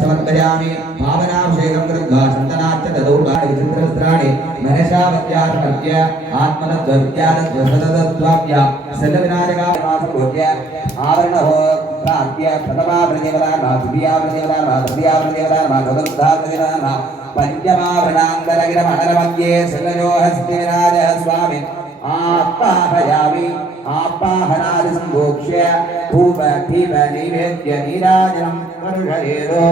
समर्पयामि भावनाभिषेकं कृत्वा चन्दनाच्च तदौपादि विचित्रवस्त्राणि मनसावत्यात्मज्ञ आत्मनद्वत्यादद्वसदद्वाप्य सल्लविनायकावासपूज्य आवरणो प्राप्य प्रथमा प्रतिपदार्मा द्वितीया प्रतिपदार्मा तृतीया प्रतिपदार्मा चतुर्था प्रतिपदार्मा पञ्चमावरणान्तरगिरमण्डलमध्ये सल्लयो हस्तिविराजः स्वामी आपाहयामि आपाहनादि संभोक्ष्य धूप दीप नैवेद्य नीराजनं करुषयेतो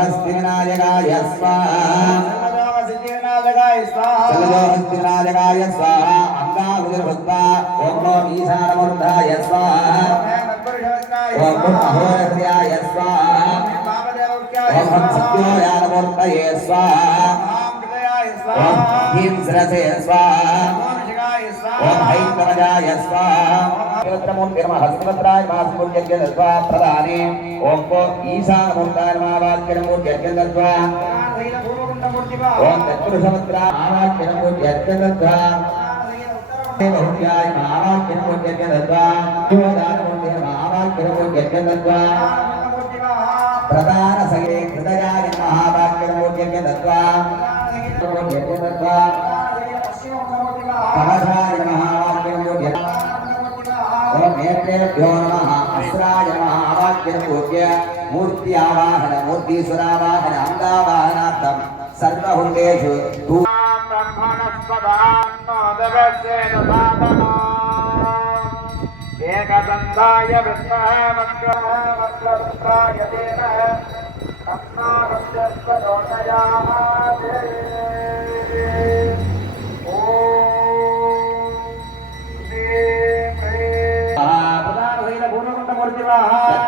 हस्तिविनायकाय स्वाहा सल्लो हस्तिविनायकाय स्वाहा अंगाहुतिर्भुक्त्वा ओम ईशानमूर्धाय स्वाहा ओम अहोरहृदयाय स्वाहा ओम सत्योयानमूर्तये स्वाहा ओम ह्रीं सरसे स्वाहा ओम ऐकमजाय स्वाहा पवित्रमूर्तिर्मः हस्तिवत्राय मासमूर्त्यज्ञ दत्वा प्रदाने ओम को ईशानमूर्ताय महावाक्यमूर्त्यज्ञ दत्वा ओम तत्पुरुषवत्रा महावाक्यमूर्त्यज्ञ दत्वा बहुत्याय महावाक्यमूर्त्यज्ञ दत्वा योदानमूर्तिर् महावाक्यमूर्त्यज्ञ दत्वा प्रदान सगे हृदयाय महावाक्यमूर्त्यज्ञ दत्वा कलशाय महावाक्यमूर्त्य ओम नेत्रेभ्यो नमः अस्राय महावाक्यमूर्त्य मूर्ति आवाहन मूर्तीश्वरावाहन अंगावाहनार्थं सर्वहुण्डेषु एकदन्ताय विद्महे वक्रतुण्डाय धीमहि तन्नो प्रचोदयात्।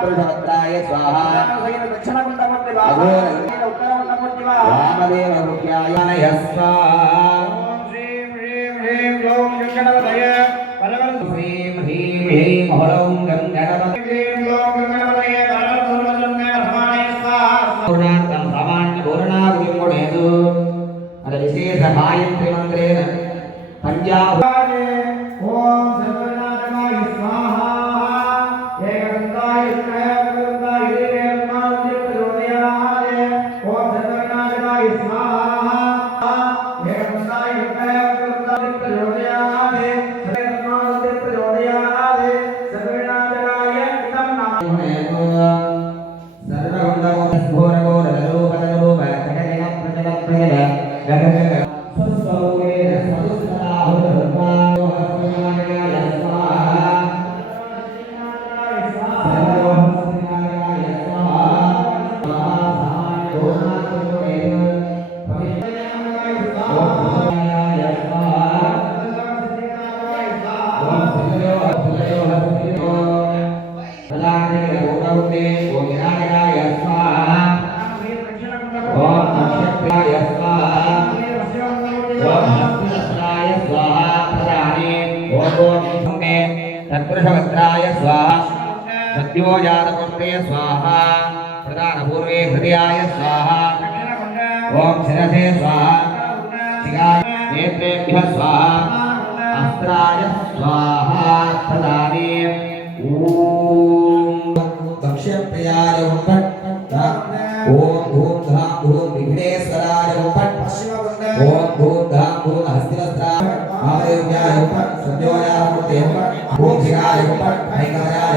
तत्पुरुषवत्राय स्वाहा वामदेव मुख्याय स्वाहा ह्रीं ह्रीं ह्रीं ह्लौं गं गणपतये सामान्यपूर्णाहुतिं अद विशेष गायत्री मन्त्रेण पंजाब तत्पुरुषवत्राय स्वाहा सत्योजातमूर्तये स्वाहा प्रदानपूर्वे हृदयाय स्वाहा ओम शिरसे स्वाहा शिखाय नेत्रेभ्यः स्वाहा अस्त्राय स्वाहा प्रदाने ओम दक्षप्रियाय फट् ओम धूम धाम धूम विघ्नेश्वराय फट् ओम धूम धाम धूम हस्तिवस्त्राय महादेव्याय फट् सत्योजातमूर्तये फट् ओम शिखाय फट् ऐकमजाय